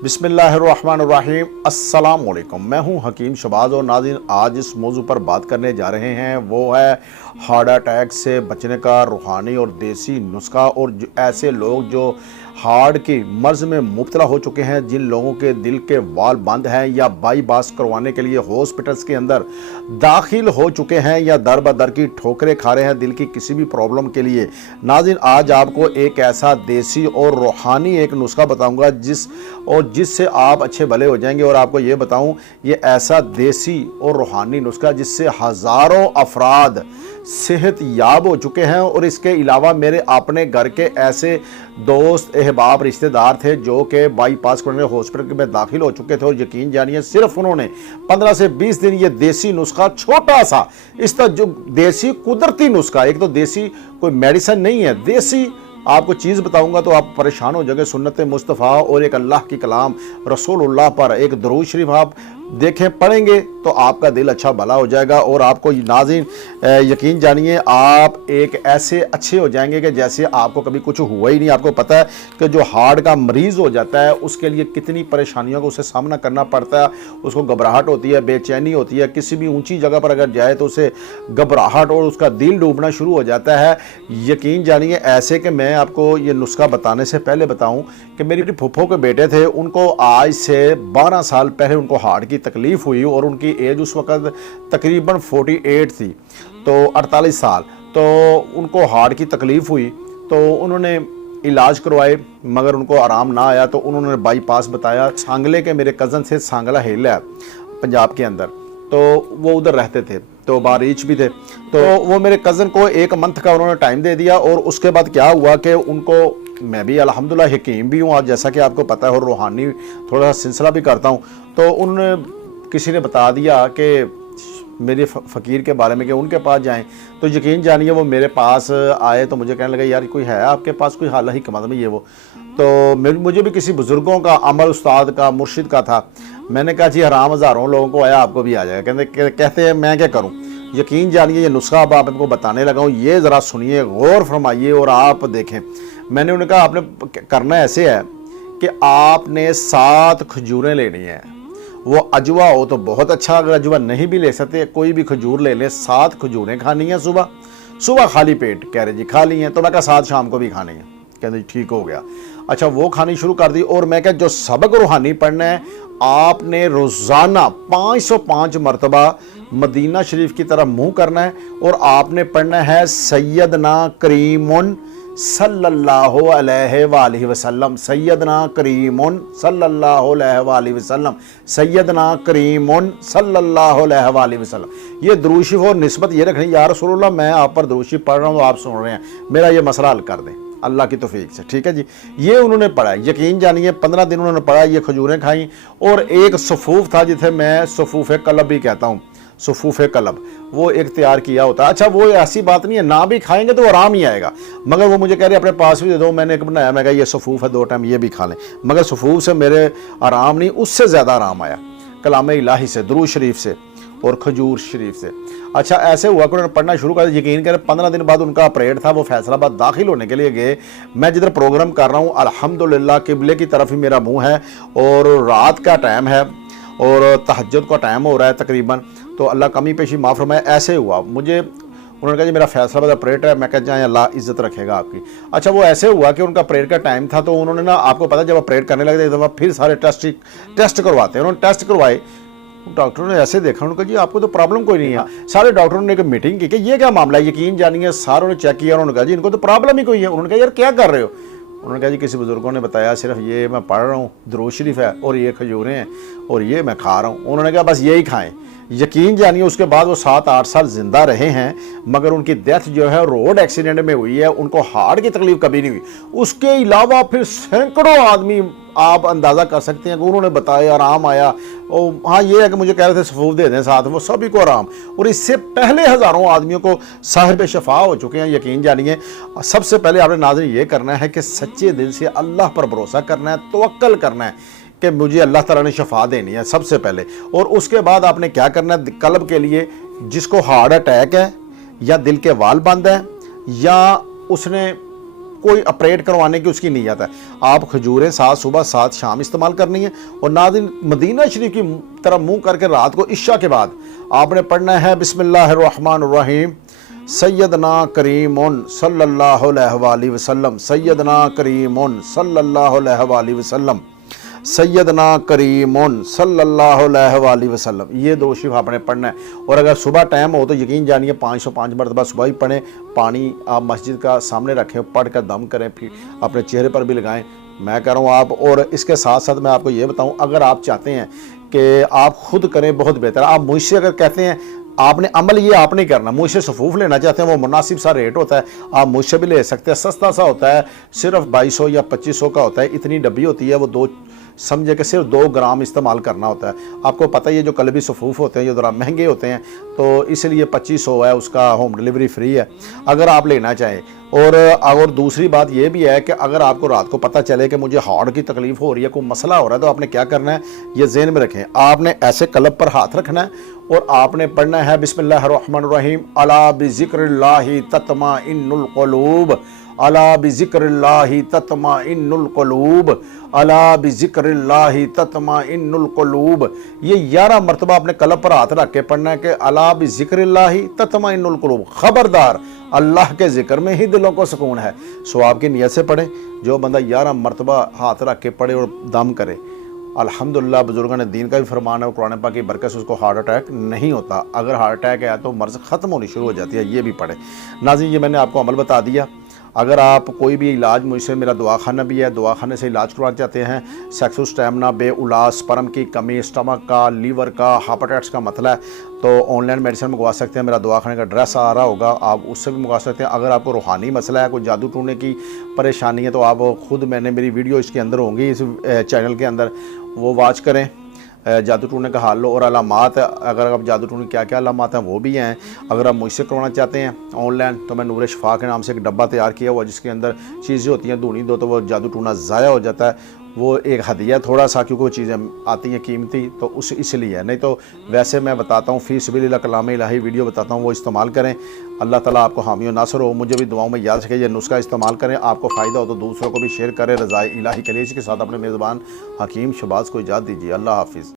बिस्मिल्लाहिर्रहमानिर्रहीम। अस्सलाम वालेकुम। मैं हूं हकीम शबाज और नाज़रीन, आज इस मौजू पर बात करने जा रहे हैं वो है हार्ट अटैक से बचने का रूहानी और देसी नुस्खा। और ऐसे लोग जो हार्ट की मर्ज़ में मुब्तला हो चुके हैं, जिन लोगों के दिल के वाल बंद हैं या बाईपास करवाने के लिए हॉस्पिटल्स के अंदर दाखिल हो चुके हैं या दर बदर की ठोकरें खा रहे हैं दिल की किसी भी प्रॉब्लम के लिए, नाज़रीन आज आपको एक ऐसा देसी और रूहानी एक नुस्खा बताऊंगा जिससे आप अच्छे भले हो जाएंगे। और आपको ये बताऊं, ये ऐसा देसी और रूहानी नुस्खा जिससे हज़ारों अफराद सेहत याब हो चुके हैं। और इसके अलावा मेरे अपने घर के ऐसे दोस्त अहबाब रिश्तेदार थे जो कि बाईपास करने हॉस्पिटल में दाखिल हो चुके थे, और यकीन जानिए सिर्फ उन्होंने 15 से 20 दिन ये देसी नुस्खा, छोटा सा इसका जो देसी कुदरती नुस्खा, एक तो देसी कोई मेडिसिन नहीं है, देसी आपको चीज़ बताऊंगा तो आप परेशान हो जाएंगे। सुन्नत मुस्तफ़ा और एक अल्लाह की कलाम रसूलुल्लाह पर एक दरूद शरीफ आप देखें, पढ़ेंगे तो आपका दिल अच्छा भला हो जाएगा। और आपको नाज़रीन यकीन जानिए आप एक ऐसे अच्छे हो जाएंगे कि जैसे आपको कभी कुछ हुआ ही नहीं। आपको पता है कि जो हार्ट का मरीज़ हो जाता है उसके लिए कितनी परेशानियों का उसे सामना करना पड़ता है। उसको घबराहट होती है, बेचैनी होती है, किसी भी ऊंची जगह पर अगर जाए तो उसे घबराहट और उसका दिल डूबना शुरू हो जाता है। यकीन जानिए ऐसे कि मैं आपको ये नुस्खा बताने से पहले बताऊं कि मेरी फूफो के बेटे थे, उनको आज से 12 साल पहले उनको हार्ट की तकलीफ़ हुई और उनकी एज उस वक़्त तकरीबन 48 थी, तो 48 साल। तो उनको हार्ट की तकलीफ़ हुई तो उन्होंने इलाज करवाए मगर उनको आराम ना आया, तो उन्होंने बाईपास बताया। सांगले के मेरे कज़न से, सांगला हिल है पंजाब के अंदर, तो वो उधर रहते थे, तो बारीच भी थे। तो वो मेरे कज़न को 1 मंथ का उन्होंने टाइम दे दिया। और उसके बाद क्या हुआ कि उनको, मैं भी अल्हम्दुलिल्लाह हकीम भी हूँ आज जैसा कि आपको पता है, और रूहानी थोड़ा सा सिलसिला भी करता हूँ। तो उन्होंने किसी ने बता दिया कि मेरे फ़कीर के बारे में कि उनके पास जाएं, तो यकीन जानिए वो मेरे पास आए तो मुझे कहने लगे यार कोई है आपके पास कोई हाल ही कमत में ये वो। तो मुझे भी किसी बुज़ुर्गों का, अमल उस्ताद का, मुर्शिद का था। मैंने कहा जी हराम हज़ारों लोगों को आया, आपको भी आ जाएगा। कहते हैं मैं क्या करूँ। यकीन जानिए ये नुस्खा अब आपको बताने लगा हूँ, ये ज़रा सुनिए, गौर फरमाइए और आप देखें। मैंने उन्हें कहा आपने करना ऐसे है कि आपने 7 खजूरें लेनी है। वो अजवा हो तो बहुत अच्छा, अगर अजवा नहीं भी ले सकते कोई भी खजूर ले लें। 7 खजूरें खानी है सुबह खाली पेट। कह रहे जी खा ली हैं, तो मैं कहा 7 शाम को भी खानी है। कहते ठीक हो गया। अच्छा वो खानी शुरू कर दी। और मैं क्या, जो सबक रूहानी पढ़ना है आपने रोज़ाना 505 मरतबा मदीना शरीफ की तरफ मुंह करना है। और आपने पढ़ना है सैयदना करीमुन सल्लल्लाहु अलैहि वसल्लम, सैयदना करीमुन सल्लल्लाहु अलैहि वसल्लम, सैयदना करीमुन सल्लल्लाहु अलैहि वसल्लम। ये दुरूद शरीफ और निस्बत ये रखनी, या रसूलुल्लाह मैं आप पर दुरूद शरीफ पढ़ रहा हूँ, आप सुन रहे हैं, मेरा ये मसला हल कर दें अल्लाह की तौफीक से। ठीक है जी। ये उन्होंने पढ़ा, यकीन जानिए 15 दिन उन्होंने पढ़ा, ये खजूरें खाई। और एक सफूफ था जिसे मैं सफूफ कलब भी कहता हूँ, सफूफ कलब, वो एक तैयार किया होता है। अच्छा वो ऐसी बात नहीं है, ना भी खाएंगे तो आराम ही आएगा, मगर वो मुझे कह रहे अपने पास भी दे दो। मैंने एक बनाया, मैं कहा ये सफूफ है, 2 टाइम ये भी खा लें। मगर सफूफ से मेरे आराम नहीं, उससे ज़्यादा आराम आया कलाम इलाही से, दुरूद शरीफ से और खजूर शरीफ से। अच्छा ऐसे हुआ कि उन्होंने पढ़ना शुरू कर दिया। यकीन करें 15 दिन बाद उनका ऑपरेट था, वो फैसलाबाद दाखिल होने के लिए गए। मैं जिधर प्रोग्राम कर रहा हूँ अल्हम्दुलिल्लाह किबले की तरफ ही मेरा मुँह है, और रात का टाइम है और तहज्जुद का टाइम हो रहा है तकरीबन, तो अल्लाह कमी पेशी माफ़ फरमाए। ऐसे हुआ मुझे, उन्होंने कहा जी मेरा फैसलाबाद ऑपरेट है। मैं कहा जाए अल्लाह इज़्ज़त रखेगा आपकी। अच्छा वो ऐसे हुआ कि उनका ऑपरेट का टाइम था, तो उन्होंने ना, आपको पता जब ऑपरेट करने लगे एक दफ़ा फिर सारे टेस्ट करवाते हैं। उन्होंने टेस्ट करवाए, डॉक्टरों ने ऐसे देखा, उन्होंने कहा जी आपको तो प्रॉब्लम कोई नहीं है। सारे डॉक्टरों ने एक मीटिंग की कि ये क्या मामला है। यकीन जानिए सारों ने चेक किया, उन्होंने कहा जी इनको तो प्रॉब्लम ही कोई है। उन्होंने कहा यार क्या कर रहे हो। उन्होंने कहा जी किसी बुज़ुर्गों ने बताया, सिर्फ ये मैं पढ़ रहा हूँ, दुरूद शरीफ है और ये खजूरें हैं और ये मैं खा रहा हूँ। उन्होंने कहा बस यही खाएं। यकीन जानिए उसके बाद वो 7-8 साल ज़िंदा रहे हैं, मगर उनकी डेथ जो है रोड एक्सीडेंट में हुई है। उनको हार्ट की तकलीफ कभी नहीं हुई। उसके अलावा फिर सैकड़ों आदमी आप अंदाज़ा कर सकते हैं कि उन्होंने बताया आराम आया। और हाँ ये है कि मुझे कह रहे थे सफूफ दे दें साथ, वो सभी को आराम। और इससे पहले हज़ारों आदमियों को साहिब शफा हो चुके हैं। यकीन जानिए सबसे पहले आपने नाज़रीन ये करना है कि सच्चे दिल से अल्लाह पर भरोसा करना है, तवक्कल करना है कि मुझे अल्लाह ताला ने शफा देनी है सबसे पहले। और उसके बाद आपने क्या करना है, कल्ब के लिए जिसको हार्ट अटैक है या दिल के वाल बंद है या उसने कोई ऑपरेट करवाने की उसकी नीयत है। आप खजूरें साथ सुबह साथ शाम इस्तेमाल करनी है। और नाज़रीन, मदीना शरीफ की तरफ मुँह करके रात को इशा के बाद आपने पढ़ना है बिस्मिल्लाहिर्रहमानिर्रहीम सैयदना करीमुन सल्लल्लाहु अलैहि वसल्लम, सैयदना करीमुन सल्लल्लाहु अलैहि वसल्लम, सैयदना करीमुन सल्लल्लाहु अलैहि वसल्लम। ये दो शिफ आपने पढ़ना है। और अगर सुबह टाइम हो तो यकीन जानिए 505 मरतबा सुबह ही पढ़ें। पानी आप मस्जिद का सामने रखें, पढ़ कर दम करें, फिर अपने चेहरे पर भी लगाएं। मैं कह रहा हूँ आप, और इसके साथ साथ मैं आपको ये बताऊँ, अगर आप चाहते हैं कि आप खुद करें बहुत बेहतर। आप मुझसे अगर कहते हैं आपने अमल ये आप नहीं करना, मुझसे सफूफ लेना चाहते हैं, वो मुनासिब सा रेट होता है, आप मुझसे भी ले सकते हैं, सस्ता सा होता है, सिर्फ 2200 या 2500 का होता है। इतनी डब्बी होती है, वो दो समझे कि सिर्फ 2 ग्राम इस्तेमाल करना होता है। आपको पता ही है जो कलबी सफूफ होते हैं ये ज़रा महंगे होते हैं, तो इसलिए 2500 है, उसका होम डिलीवरी फ्री है अगर आप लेना चाहें। और दूसरी बात ये भी है कि अगर आपको रात को पता चले कि मुझे हार्ट की तकलीफ़ हो रही है, कोई मसला हो रहा है, तो आपने क्या करना है ये ज़हन में रखें। आपने ऐसे कलब पर हाथ रखना है और आपने पढ़ना है बिस्मिल्लाहिर्रहमानिर्रहीम अला बिज़िक्रिल्लाहि तत्माइन्नुल क़ुलूब, अला बिज़िक्रिल्लाहि तत्माइन्नुल क़ुलूब, अला बिज़िक्रिल्लाहि तत्माइन्नुल क़ुलूब। ये 11 मरतबा अपने कलब पर हाथ रख के पढ़ना है कि अला बिज़िक्रिल्लाहि तत्माइन्नुल क़ुलूब, खबरदार अल्लाह के ज़िक्र में ही दिलों को सुकून है। सो आपकी नियत से पढ़ें। जो बंदा 11 मरतबा हाथ रख के पढ़े और दम करे, अल्हम्दुलिल्लाह बुजुर्गों ने दीन का भी फरमान है और कुरान पाक की बरकत से उसको हार्ट अटैक नहीं होता। अगर हार्ट अटैक आया तो मर्ज़ ख़त्म होनी शुरू हो जाती है। ये भी पढ़े। नाज़रीन, ये मैंने आपको अमल बता दिया। अगर आप कोई भी इलाज मुझसे, मेरा दवाखाना भी है, दवाखाने से इलाज करवाना चाहते हैं, सेक्सुअल स्टैमिना, बेउलास, स्पर्म की कमी, स्टमक का, लीवर का, हाइपेटाइटिस का मसला है, तो ऑनलाइन मेडिसिन मंगवा सकते हैं। मेरा दवाखाने का एड्रेस आ रहा होगा, आप उससे भी मंगवा सकते हैं। अगर आपको रूहानी मसला है, कोई जादू टूटने की परेशानी है, तो आप खुद, मैंने मेरी वीडियो इसके अंदर होंगी, इस चैनल के अंदर, वो वॉच करें। जादू टूटने का हाल और अलामात, अगर आप जादू टूटने क्या क्या अलामात हैं वो भी हैं। अगर आप मुझसे करवाना चाहते हैं ऑनलाइन, तो मैं नूर शिफा के नाम से एक डब्बा तैयार किया हुआ, जिसके अंदर चीज़ें होती हैं, धूनी दो तो वो जादू टूटना ज़ाया हो जाता है। वो एक हदिया थोड़ा सा, क्योंकि वो चीज़ें आती हैं कीमती, तो उस इसलिए है। नहीं तो वैसे मैं बताता हूँ, फ़ी सबीलिल्लाह कलाम इलाही वीडियो बताता हूँ, वो इस्तेमाल करें। अल्लाह ताला आपको हामी और नासर हो। मुझे भी दुआओं में याद रखें, ये नुस्खा इस्तेमाल करें, आपको फ़ायदा हो तो दूसरों को भी शेयर करें। रज़ाए इलाही के लिए इसके साथ अपने मेज़बान हकीम शहबाज को इजाज़त दीजिए। अल्लाह हाफिज़।